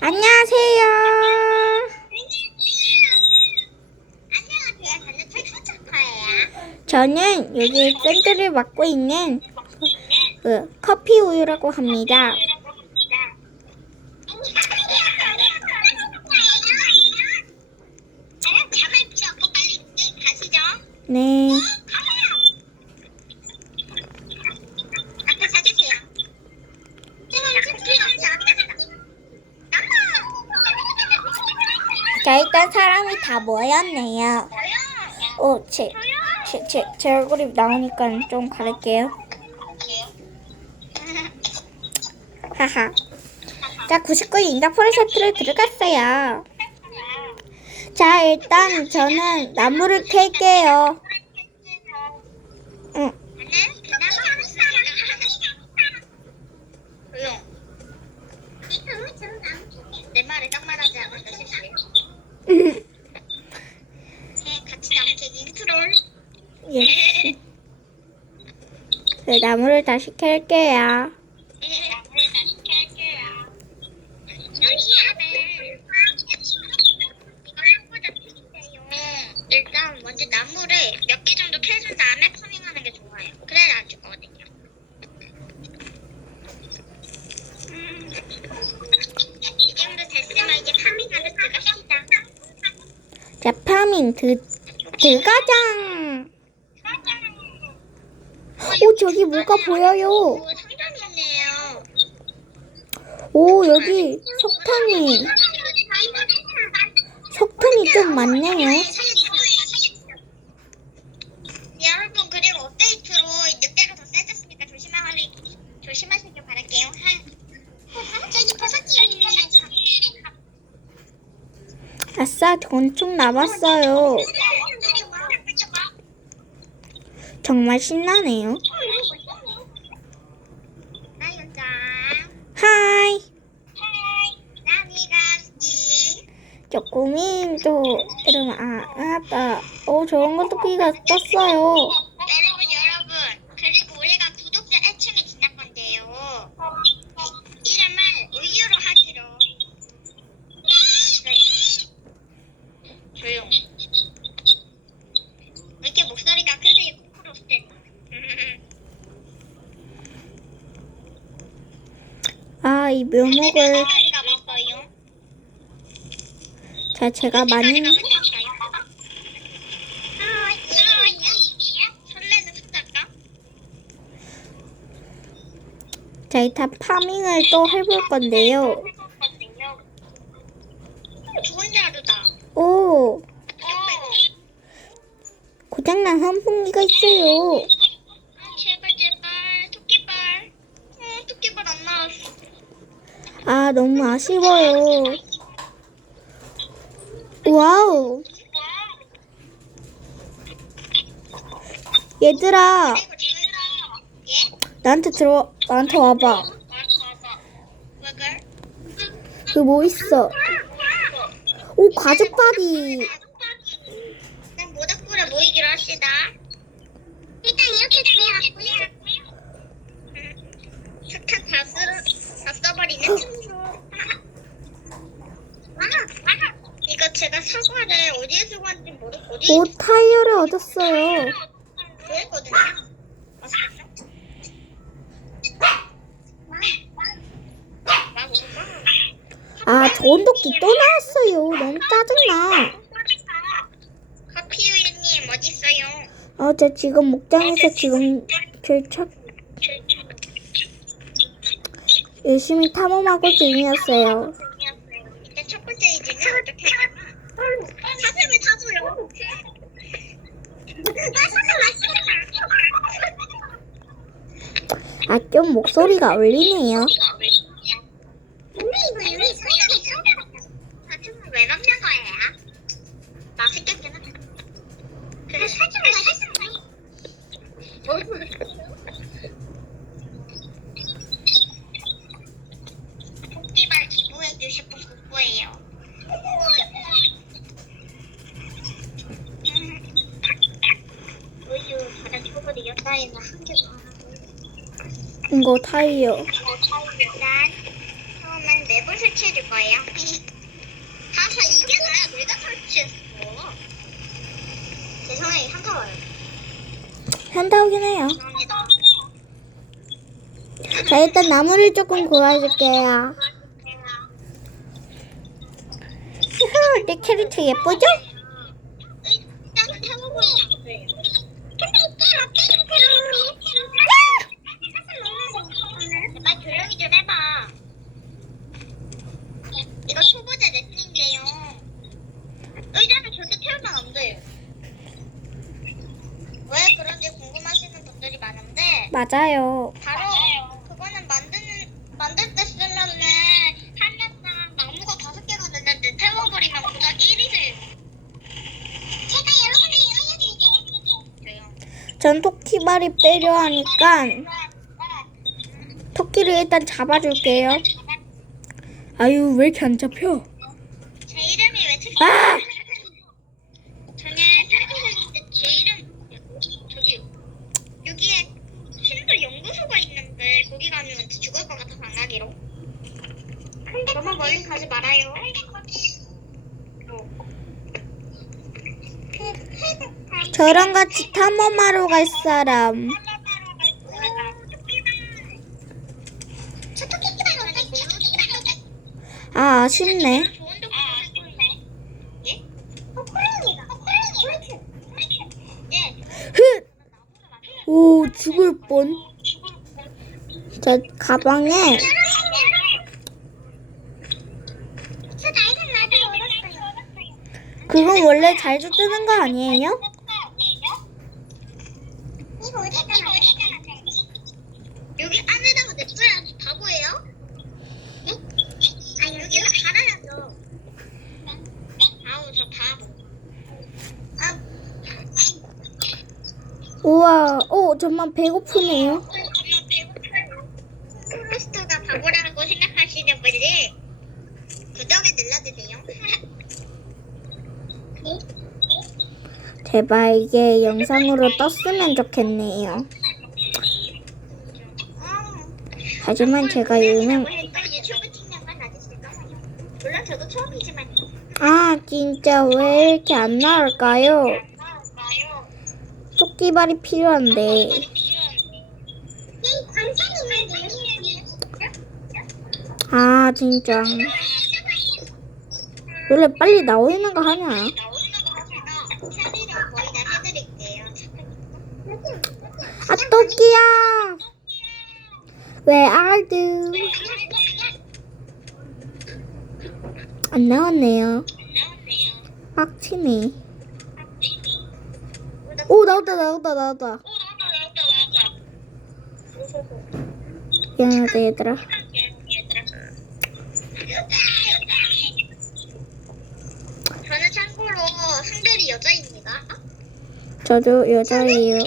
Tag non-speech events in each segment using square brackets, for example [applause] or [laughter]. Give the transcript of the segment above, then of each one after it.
안녕하세요. 저는 여기 샌드를 맡고 있는 그 커피 우유라고 합니다. 잠을 필요 없고 빨리 게임 가시죠. 네. 앞에 사주세요. 자, 일단 사람이 다 모였네요. 오, 제, 제, 제, 제 얼굴이 나오니까 좀 가릴게요. 하하. 자, 99 인더폴 세트를 들어갔어요. 자, 일단 저는 나무를 캘게요. 응. 내 말에 딱 말하지 않는다 실수해. 같이 남캐기 트롤. 예. 그 나무를 다시 캘게요. 일단 먼저 나무를 몇 개 정도 캐준 다음에 파밍하는 게 좋아요. 그래야 안 죽거든요. 음, 이 정도 됐으면 이제 파밍하러 들어갑시다. 자, 파밍 드, 들가장. 오, 저기 뭐가 보여요. 오, 상점이 있네요. 오, 여기 석탄이, 석탄이 좀 많네요. 여러분 그리고 업데이트로 늑대가 더 세졌으니까 조심하리 조심하시길 바랄게요. 하, 저기 버섯이 아싸, 건축 남았어요. 정말 신나네요. 나연자 하이. 쪼꼬민도 이러면 아, 아빠. 오, 저런 것도 끼가 떴어요. 여러분 여러분 그리고 우리가 구독자 1층에 지날 건데요. 이- 이름을 우유로 하기로. 조용. 왜 이렇게 목소리가 크세요? 코코로스. 아, 이 묘목을. 자, 제가 많이. 자, 일단 파밍을 또 해볼 건데요. 좋은 자루다. 오, 고장난 선풍기가 있어요. 제발 제발 토끼발. 어, 토끼발 안 나왔어. 아, 너무 아쉬워요. 와우. 얘들아, 예? 나한테 들어, 나한테 와봐. 그 뭐 있어? 오. 난 모닥불에 모이기로 합시다. 일단 이렇게 돼야 석탄 다, 쓸, 다 써버리는 청소. 이거 제가 사과를 어디에서 구한지 모르고 오, 타이어를 얻었어요. 맞았죠? 아, 저온도끼 또 나왔어요. 너무 짜증나. 커피우유님 어디 있어요? 아, 저 지금 목장에서 지금 절착 열심히 탐험하고 중이었어요. 일단 첫 번째 이즈는 어떻게 하냐면 사슴을. 아 사슴 맛있겠다. 아, 좀 목소리가 울리네요. 근데 이거 이미 설명이 처음이었어. 사슴을 왜 먹는 거예요? 맛있겠긴 하다. 그래 사슴을 사슴을. 토끼발 기부해? 우유 바닥 옆다리는 한 개도 안 하고 이거 타이어. 일단 처음엔 맵을 설치해 줄 거예요. [laughs] 했어. 죄송해요, 한타워요. 한다오긴 해요. 자, 일단 나무를 조금 구워줄게요. 휴, [laughs] 내 캐릭터 예쁘죠? 일단은 태워보이면 안 돼요. 제발 조용히 좀 해봐. 이거 초보자 레슨인데요. 의자를 절대 태우면 안 돼요. 왜 그런지 궁금하시는 분들이 많은데 맞아요. 바로 그거는 만드는 만들 때 쓰면은 한 명당 나무가 다섯 개가 되는데 태워버리면 무작 1이 돼요. 제가 여러분을 알려드릴게요. 전 토끼발이 빼려 하니까 토끼를 일단 잡아줄게요. 아유, 왜 이렇게 안 잡혀? 제 이름이 왜 특히 아! 저는 태국인데 제 이름 저기 여기에 신도 연구소가 있는데 거기 가면 죽을 것 같아서 안 가기로. 너무 멀리 가지 말아요. 저랑 같이 탐험하러 갈 사람. 아, 아쉽네. 흑! 오, 죽을 뻔. 제 가방에 그건 원래 자주 뜨는 거 아니에요? 여기 안에다가 냅둬야지 바보예요? 응? 아 여기다 달아야죠. 아우 저 바보. 아, 우와, 오, 정말 배고프네요. 정말 배고파요. 크로스터가 바보라고 생각하시는 분들 구독을 눌러주세요. [laughs] 제발 이게 영상으로 떴으면 좋겠네요. 하지만 제가 유명, 유튜브 찍는 건 아저씨가요. 물론 저도 처음이지만요. 아, 진짜 왜 이렇게 안 나올까요? 토끼발이 필요한데. 아, 진짜. 원래 빨리 나오는 거 하냐? 아, 토끼야! Are you? 안 나왔네요. 빡치네. 오, 나왔다, 나왔다, 나왔다. 오, 나왔다, 나왔다, 나왔다. 미안하다, 얘들아. 저는 참고로 상대리 여자입니다. 저도 여자예요.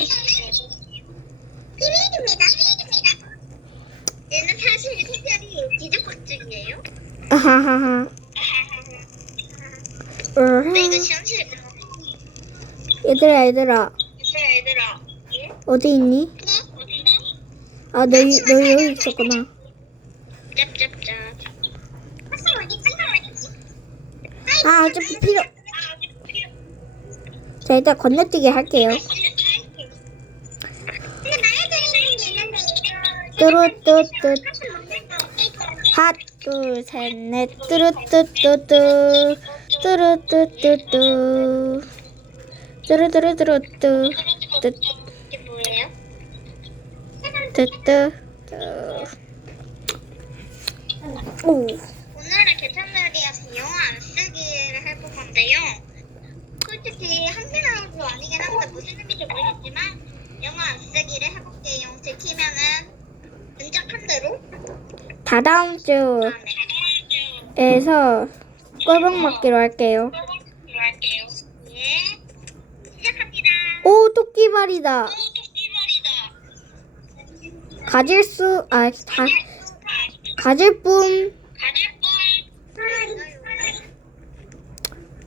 비밀입니다. 얘는 사실 특별히 기적박증이에요. 아하하하. 근데 이거 으하. 얘들아, 얘들아. 얘들아, 얘들아. 예? 어디 있니? 어디? 아, 너, 이- 너 여기 있었구나. 짭짭짭. 아, 어차피 필요. 자, 일단 건너뛰기 할게요. 뚜루뚜뚜. 하나, 둘, 셋, 넷. 뚜루뚜뚜뚜. 뚜루뚜뚜뚜. 뚜루뚜루뚜뚜. 뜨, 이게 뭐예요? 뜨, 뜨. 뜨. 오. 오늘은 개천놀이여서 영어 안 쓰기를 해볼 건데요. 솔직히 한국어도 아니긴 한데 무슨 의미인지 모르겠지만 영어 안 쓰기를 해볼게요. 들키면은 은작한 대로 다다음 다음에 주에서 꼴박 맞기로. 할게요. 예. 시작합니다. 오, 토끼발이다. 가질 수, 아, 다, 가질 뿐.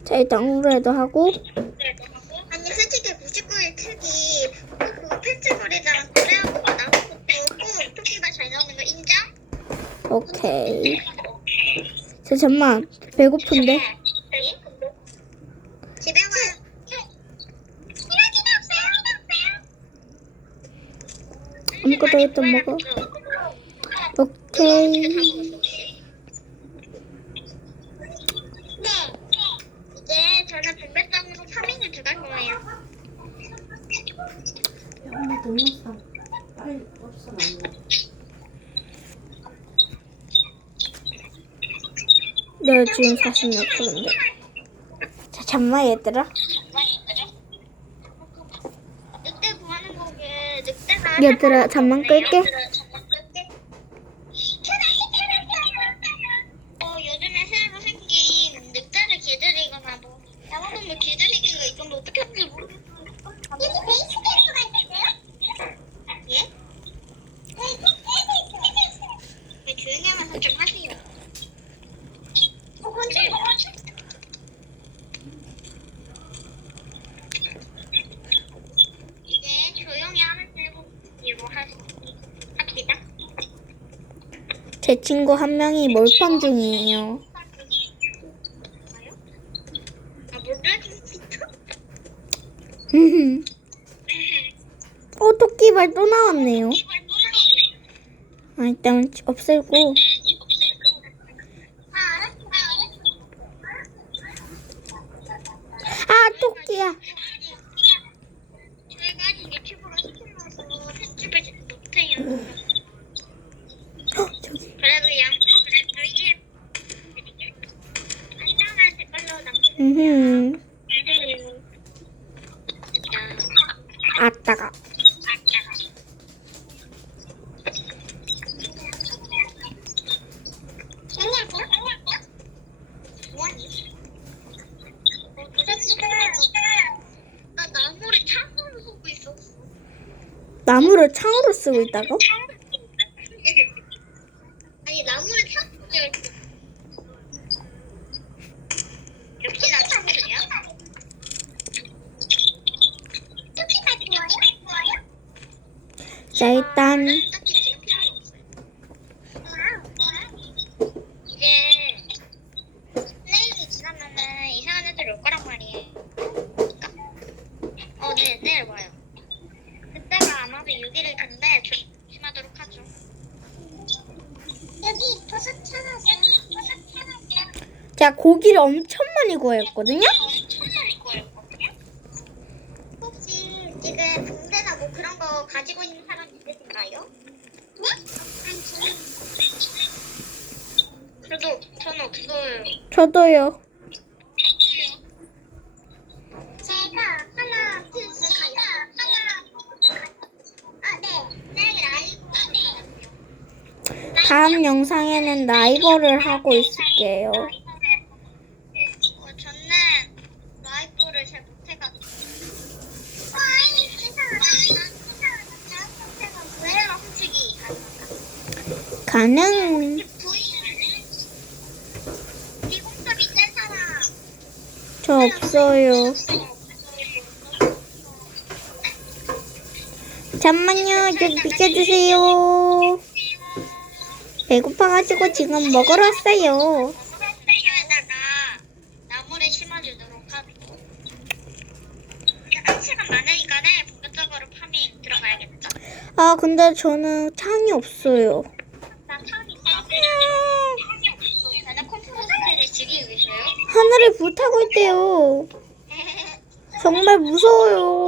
자, 일단 우레도 하고. 아니 솔직히 99일 특이 그 펜츠머리랑 그래하고 나온 것도 꼭 토끼가 잘 나오는 거 인정? 오케이. 자, 잠만. 배고픈데? 아무것도 일단 먹어. 오케이. 네. 이제 저는 분배장으로 파밍을 들어갈 거예요. 엄마 동영상 빨리 없어 안 네, 지금 46%인데. 자, 잠만 얘들아. 늑대 구하는 거게 늑대가 얘들아, 잠만 끌게. 어, 요즘에 새로 생긴 늑대를 길들이거나 뭐 나무도 뭐 길들이기가 있던데 어떻게 하는지 모르겠어요. 여기 베이스 캠프가 있는데요? 예? 왜 조용히 하면서 좀 하세요. 어, 근데 이제 조용히 하면서 이거 하- 합시다. 제 친구 한 명이 몰빵 중이에요. [laughs] 어, 토끼발 또 나왔네요. 아, 일단 없애고. 아, 토끼야. 저희가 지금 유튜브로 시키면서 편집을 잘 못해요. 어, 저기. 그래도 양, 그래도 이해 드릴게요. 안전한 댓글로 남겨주세요. 음, 네. 진짜. 아따가. 아까. 뭐하니? 어, 저 지금 나 나무를 창으로 보고 있었어. 나무를 창으로 쓰고 있다고? 아 5일에서 6일을 근데 조심하도록 하죠. 여기 버섯 찾았어. 여기 버섯 찾았어. 제가 고기를 엄청 많이 구했거든요. 엄청나게 거였거든요. 혹시 지금 붕대나 뭐 그런 거 가지고 있는 사람 있으신가요? 네? 저는 저는 없어요. 저도요. 영상에는 라이벌을 하고 있을게요. 가능. 저 없어요. 잠만요. 좀 비켜주세요. 배고파가지고 지금 먹으러 왔어요. 에다가 나무를 심어주도록 하고. 한 시간 많으니까는 본격적으로 파밍 들어가야겠죠? 아, 근데 저는 창이 없어요. 나 창이 있어. 창이 없어요. 나는 컴퓨터를 즐기고 계셔요? 하늘에 불 타고 있대요. [laughs] 정말 무서워요.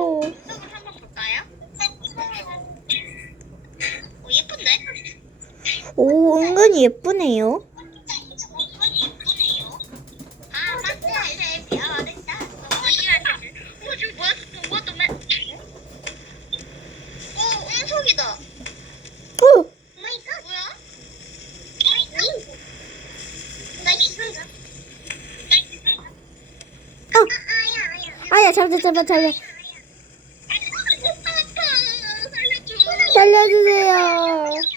이스. 아, 아야 잡아, 잡아. 살려줘. 살려주세요.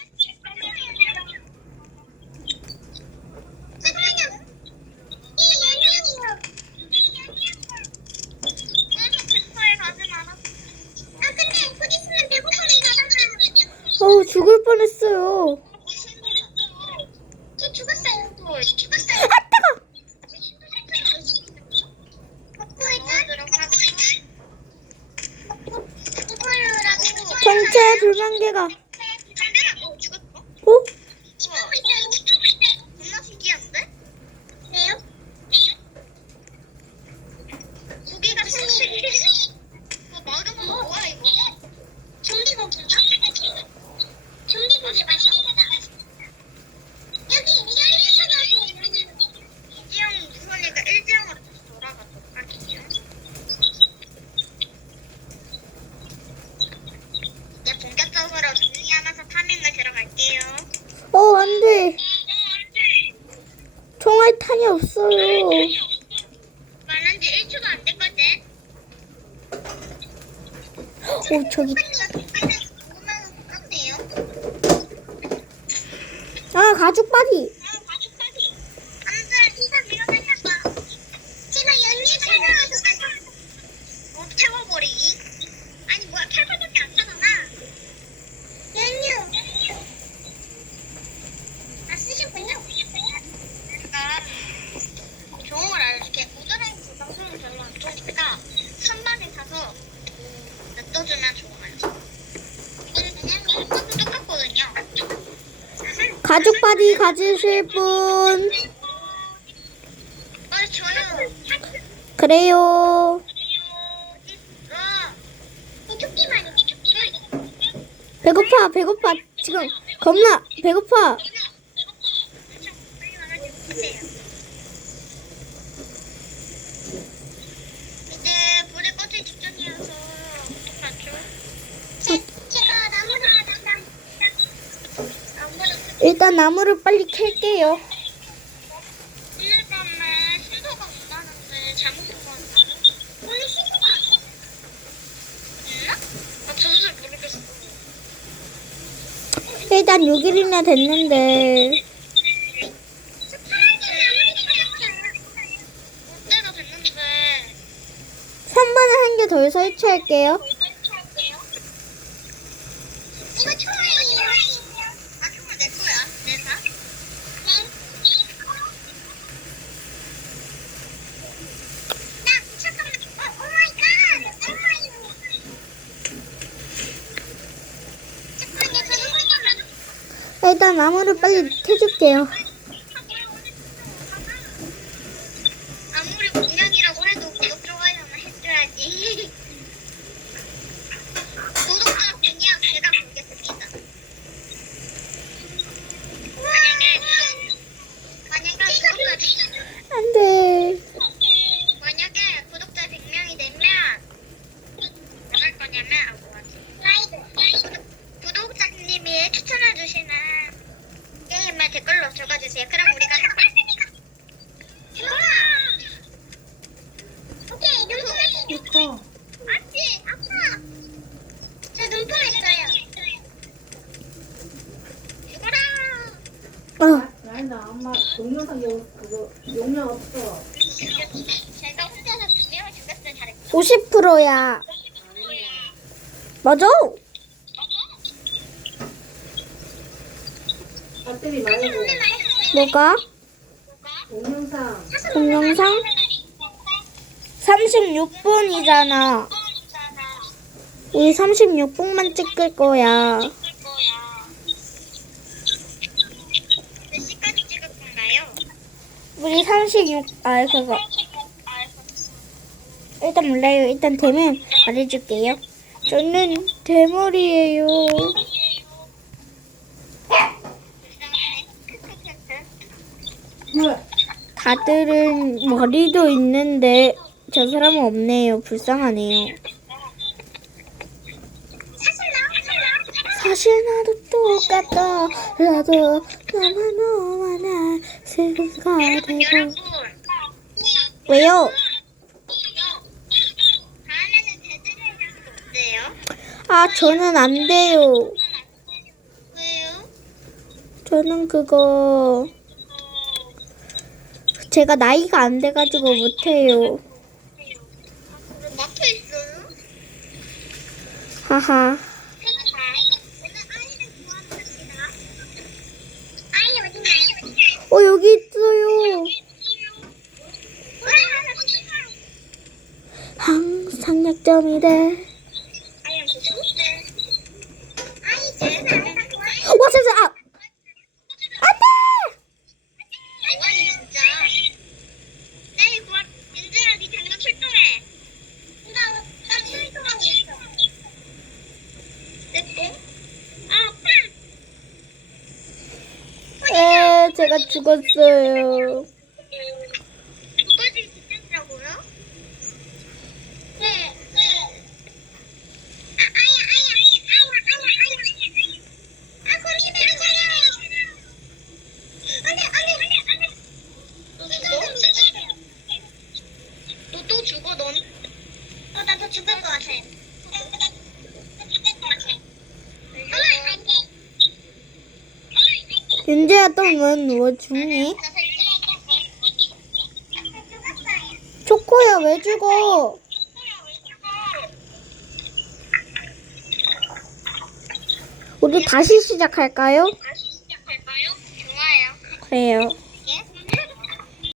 어, 죽을 뻔했어요. 죽었어요. 죽었어요. 아, 따가. 경찰 불만개가. 없어요. 말한 지 1초도 안 됐거든. 오, 저기. 아, 가죽 바디. 채워버리기? 아니 뭐야 캘파밖에 안 차잖아 연유 아 쓰셨군요 제가 좋은 걸 알려줄게 우드랭크 방송을 별로 안 좋으니까 선반에 가서 냅둬주면 좋아요 왜냐면 이것도 똑같거든요 가죽 가지실 분. 어 저요 그래요. 어. 배고파, 배고파. 지금 겁나 배고파. 이제 불에 꺼질 직전이어서 어떡하죠? 제가 나무를 담당. 나무를 일단 나무를 빨리 캘게요. 오늘 밤에 신호가 온다는데 잘못 본거 같나요? 오늘 신호가 있나? 아, 저도 잘 모르겠어. 일단 6일이나 됐는데. 3번에 한개 더 설치할게요. 이거 초라이에요. 아, 그거 내 거야. 내가. 나 잠깐만. 어, 오 마이 갓. 오 마이 잠깐만요. 저도 일단 나무를 빨리 캐줄게요. 아무리 공룡이라고 해도 구독 좋아요는 해줘야지. 구독자 공략 제가 보겠습니다. 만약에 만약에 구독자 안 돼. 만약에 구독자 100명이 되면 뭐 할 거냐면 아 뭐하지? 구독자님이 추천해 주시는 게임을 댓글로 적어주세요. 그럼 우리가 해볼 좋아. 오케이 눈뽕. 이거 아씨 아파. 저 눈뽕 했어요. 죽어라. 어, 아니다 엄마 동영상 용 그거 용량 없어. 제가 혼자서 두 명을 죽였으면 잘했죠. 50%야. 맞아. 배터리 뭐가? 동영상 동영상? 36분이잖아. 우리 36분만 찍을 거야. 몇 시까지 찍을 건가요? 우리 36, 아, 그거. 일단 몰라요. 일단 되면 말해줄게요. 저는 대머리예요. 왜? 다들은 머리도 있는데 저 사람은 없네요. 불쌍하네요. 사실 나도 똑같다. 나도 슬프가 여러분 되고. 여러분 왜요? 다음에는 제대로 어때요? 아, 저는 안 돼요. 왜요? 저는 그거 제가 나이가 안 돼가지고 못해요. 그럼 막혀 있어요? 하하. 어 여기 있어요. 항상 약점이래. 아이 무슨 아이 제일 잘하는 와 진짜 아 안돼. 아니 진짜. 내일 구하 윤주야 네 당근 출동해. 나, 나 출동하고 있어. 내 거? 아, 팡! 에 제가 죽었어요. 그거지 진짜라고요? 네. 네. 아, 아야, 아야, 아야, 아야, 아야, 아야, 아야. 아, 거미 내려가요. 안 돼, 안 돼, 안 돼, 안 돼. 초코야 누워 죽니? 초코야 왜 죽어? 우리 다시 시작할까요? 다시 시작할까요? 좋아요. 그래요.